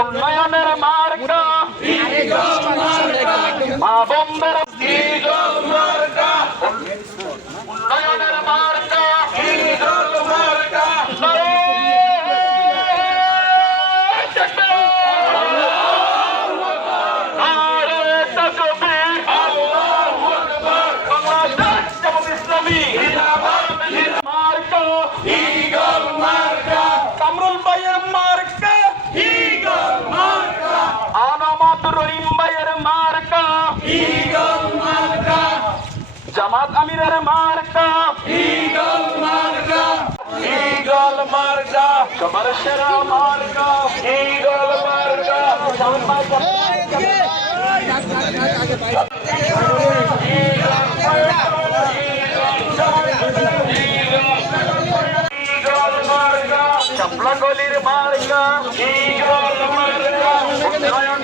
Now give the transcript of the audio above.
উন্নয়নের মার্কা মা বোনদের উন্নয়নের মার্কা কামরুল ভাইয়ের মার্কা আনামত রহিম ভাইয়ের মার্কা জামাত আমিরের মার্কা ঈগল মার্কা সবার সেরা মার্কা ঈগল মার্কা শাপলা গলির মার্কা ঈগল মার্কা